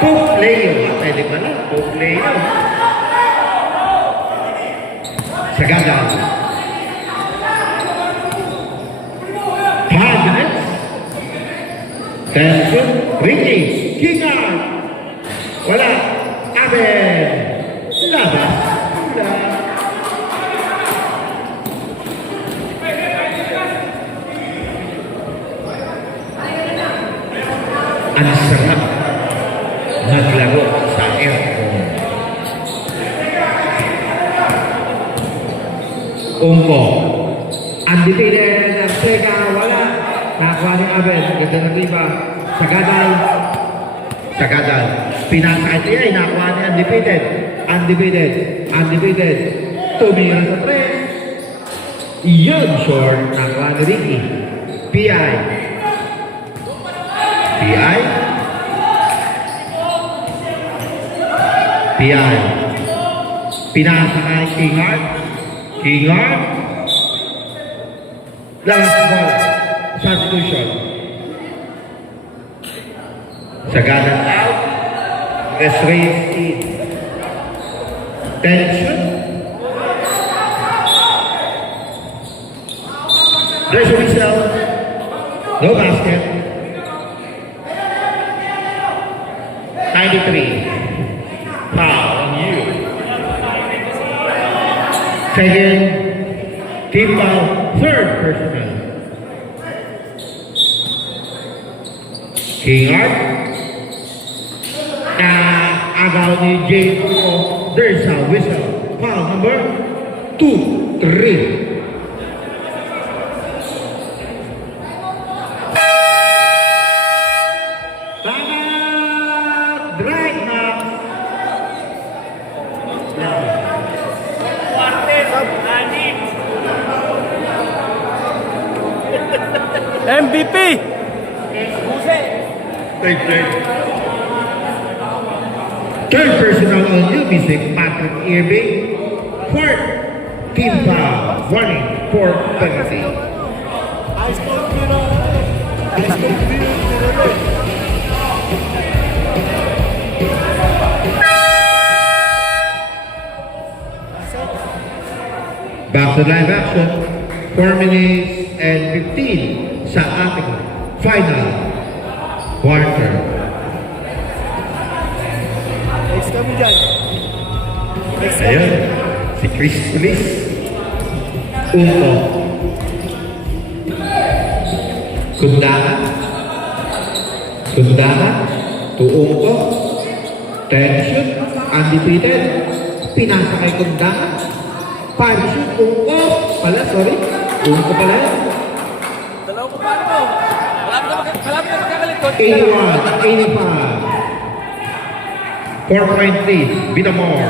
Poke Leo. Pwede pala. Poke Leo. Sagada. 5 minutes. Tension. Ricky. King out. Wala. Aben. Labas. Wala. Ang sarap naglaro sa aircon. Ungo. Undefeated. Arcega. Wala. Nakakuha ni Abel. Ganda ng iba. Sagadal. Sagadal. Pinasa ito yan. Nakakuha ni undefeated. Undefeated. Undefeated. Tumira sa 3. Iyon short. Nakakuha ni Ricky. PI. PI. PI. Pinasa kay King Art. King Art. Last ball. Substitution. Sagada out. Let's raise in. Tension. There's a whistle. No basket. 93. Foul on you. Second. Team foul. Third personal. King Art. Agaw ni Jay Uko. There's a whistle. Foul number 2, 3. MVP! Third personal on you, Mr. Patrick Irving. Fourth, team foul. Warning for penalty. Ice cold beer. Ice cold beer. Back to live action. 4 minutes and 15 sa ating final quarter. Next kami dyan. Next kami. Ayun, si Chris Pulis. Unto. Kundangan. Kundangan. Tuungko. Tension. Undefeated. Pinasa kay Kundangan. Parishoot. Unko. Pala, sorry. Unko pala. Dalawa pa paano mo? Malapit na magkakalikot. 81, 85. 4.3, Bitamor.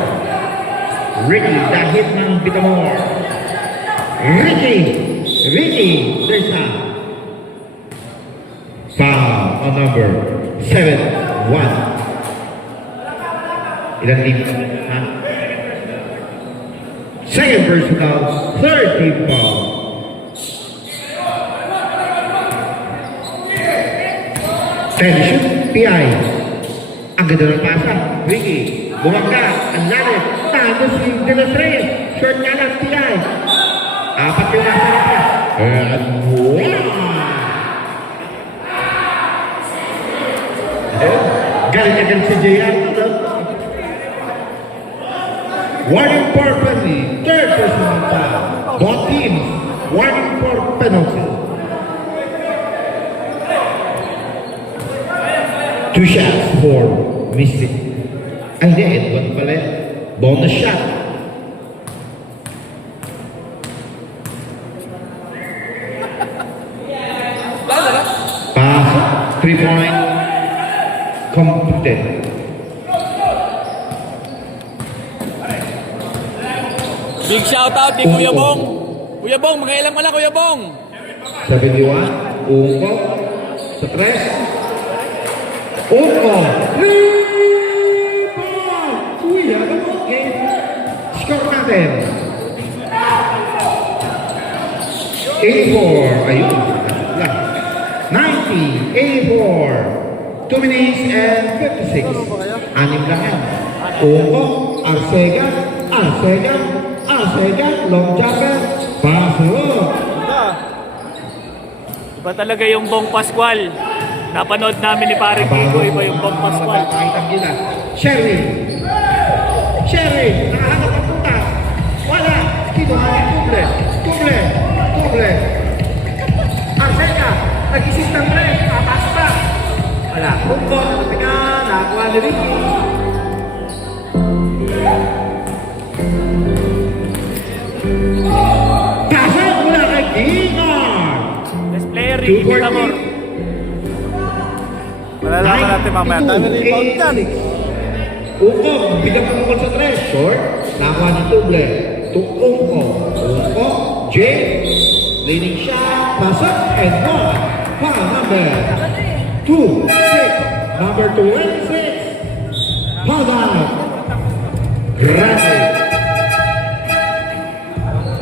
Ricky, the hitman Bitamor. Ricky, there's a foul on number 7-1. Ilan team? Ha? Second personal, third team foul. Tension, PI. Ang ganda ng pasa. Ricky, bumangga, ang lalit. Tapos si De Los Reyes. Short nga lang, PI. Apat yung nasa na pa. And wala! Galing na galing si JR. Warning for penalty. Third personal foul. Both teams, warning for penalty. Two shots for Mystic. Ay, hindi. Ito ba pala? Bonus shot. Pass. 3-point. Completed. Big shout out kay Kuya Bong. Kuya Bong, magkailan mo lang Kuya Bong. 71. Unko. Sa 3. Unko. 3-point. Uy, ano mo? Score natin. 84. Ayun. 90. 84. 2 minutes and 56. Anim lang yan. Unko. Arcega. Long jumper. Paso. Iba talaga yung Bong Pascual. Napanood namin ni Pare Kiko, iba yung Bong Pascual. Sherry, nakahanap ang punta. Wala. Kito, Kuble. Arcega, nag-isip ng pre. Papasok pa. Wala. Punto. Nakakuha ni Ricky. Pasok mula kay Gingar. Best player, Ricky Bitamor. Malalaman natin mamaya. Tayo na yung foul dyan. Uko, bigyan mo ko sa 3. Short, nakuha ni Tuble. Uko, Jay, leading shot, pasok, and 1. Foul number 26. Number 26. Foul out. Grabe.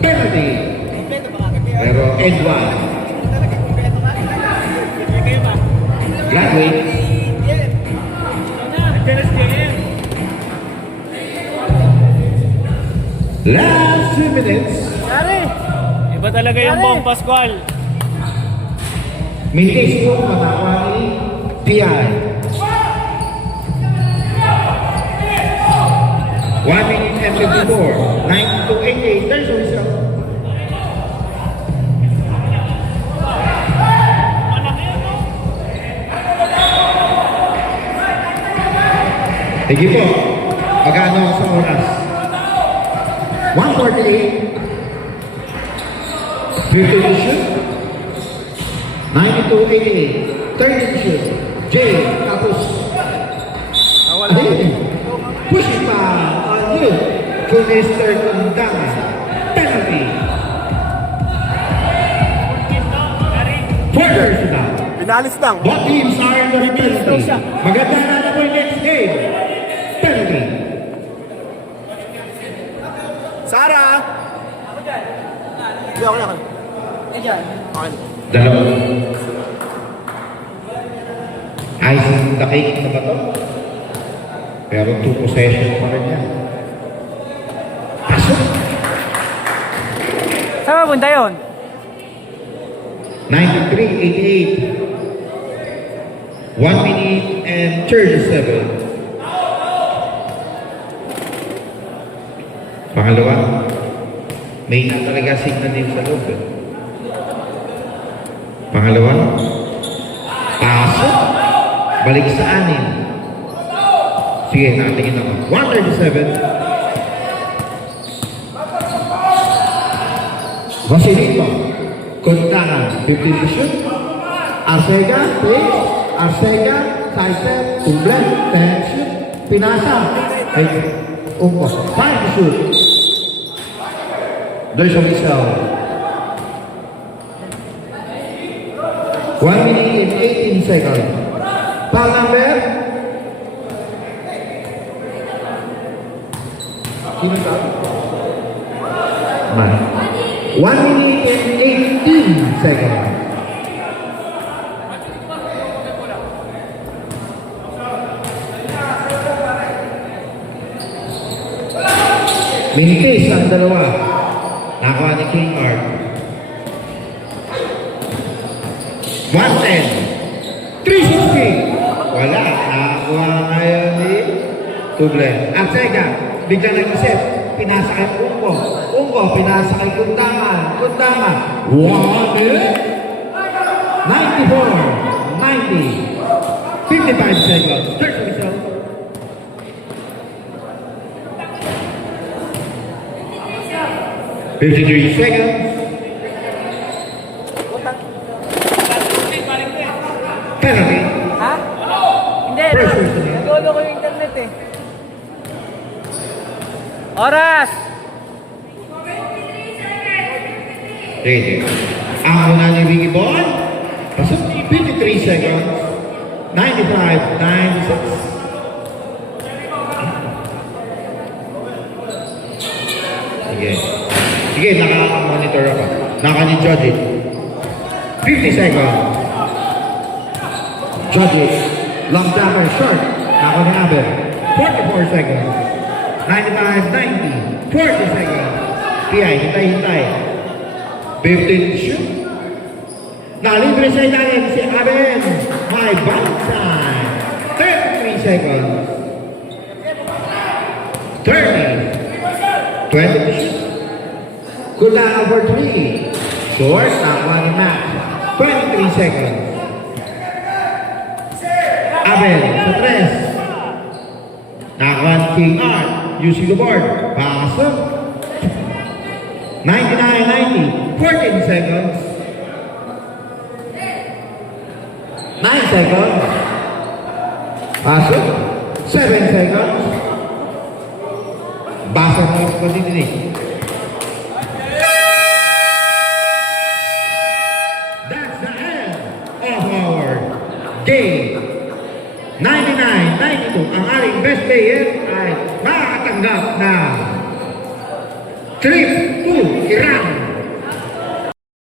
Penalty. Pero end 1. Graduate. Last 2 minutes. Iba talaga yung Bong Pascual. May case po matawa ni PI. 1 minute and 54. 9-88. There's a result. Sige po. Pag-ano ako sa oras? 148. 50 to shoot. 92-88. 30 to shoot. Jay, tapos. Ayun. Push pa on you. To Mr. Kundangan. Penalty. Further now. Pinalis lang. Both teams are in the penalty. Maganda na po yung next game. Penalty. Sara! Hindi ako na. Okay. Dalawa. Icing the cake na ba ito? Pero 2 possession pa rin yan. Pasok! Saan mapunta yun? 93-88. 1 minute and 37. Pangalawa, may na talaga signal din sa loob. Pangalawa, pasok, balik sa anin. Sige, nakatingin ako. 137. Vasilito, Contangan, 15 to shoot. Arcega, pace. Arcega, side step, Tuble, 10 shoot. Pinasa, ay, Ungko, 5 to shoot. There's a missile. 1 minute and 18 seconds. Foul number? Sino sabi? Man. 1 minute and 18 seconds. Minitis ang dalawa. Nakakuha ni King Art. 110. 360. Wala. Nakakuha ngayon ni Tuble. At sega, biglang nag-isip. Pinasa kay Ungko. Ungko, pinasa kay Kundangan. Kundangan. 1 minute. 94. 90. 55 seconds. 30 seconds. 53 seconds. Penalty. Ha? Hindi, First person. nagolo ko yung internet eh. Oras! Ready. Ang una ni Ricky Ball. Pasok 53 seconds. 95, 96. Sige. Sige, naka-monitor ako. Naka-ni-judge it. 50 seconds. Judge it. Long jumper, short. Naka-ni-aber. 44 seconds. 95, 90. 40 seconds. PI, hintay-hintay. 15 to shoot. Nalibre sa ilalim si Aben. May bounce time. 33 seconds. 30. 20 to shoot. Kulang over 3. Short, nakuha ni Max. 23 seconds. Abel, sa 3. Nakuha ni King Art. Using the board. Pasok. 99-90. 14 seconds. 9 seconds. Pasok. 7 seconds. Basa mo yung pagdidinig. That's the end of our game. 99-92. Ang ating best player ay makakatanggap na trip to Iran.